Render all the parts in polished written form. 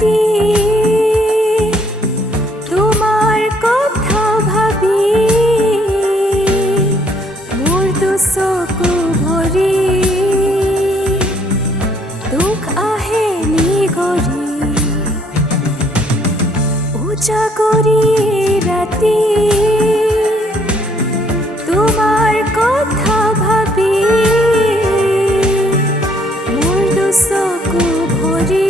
ৰাতি তোমাৰ কথা ভাবি মোৰ দুচকু ভৰি দুখ আহে নিগৰি উজাগৰি ৰাতি তোমাৰ কথা ভাবি মোৰ দুচকু ভৰি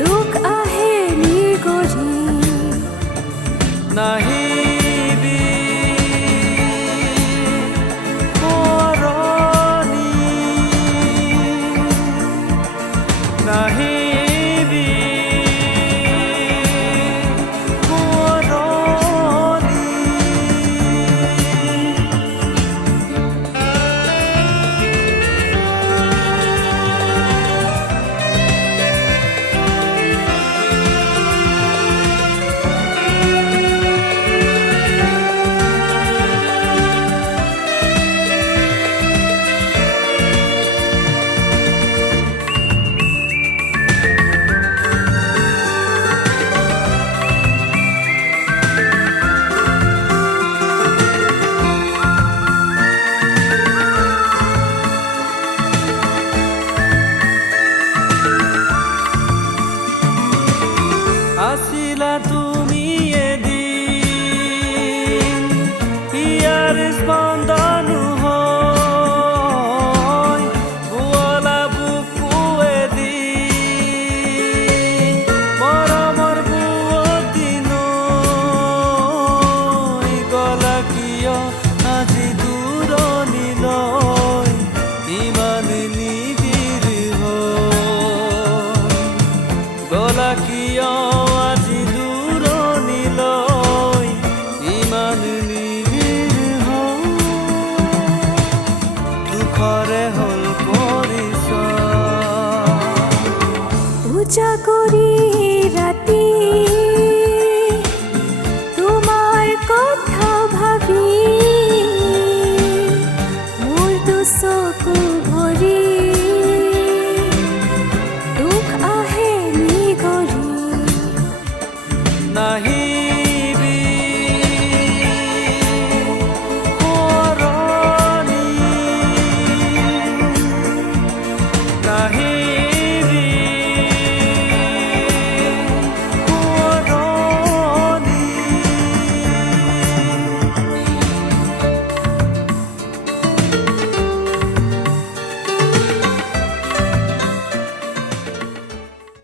দুখ আহে নিগৰি নাহিবি মৰণি নাহিবি মৰণি আছিলা তুমি এদিন ইয়াৰ স্পন্দন হৈ বুৱলা বুকু এদিন মৰমৰ বুৱতী নৈ গলা কিয় আজি দূৰণিলৈ ইমান নিবিড় হৈ গলা কিয় আজি দূৰণিলৈ ইমান নিবিড় হৈ দুখৰে হ'ল পৰিচয় উজাগৰি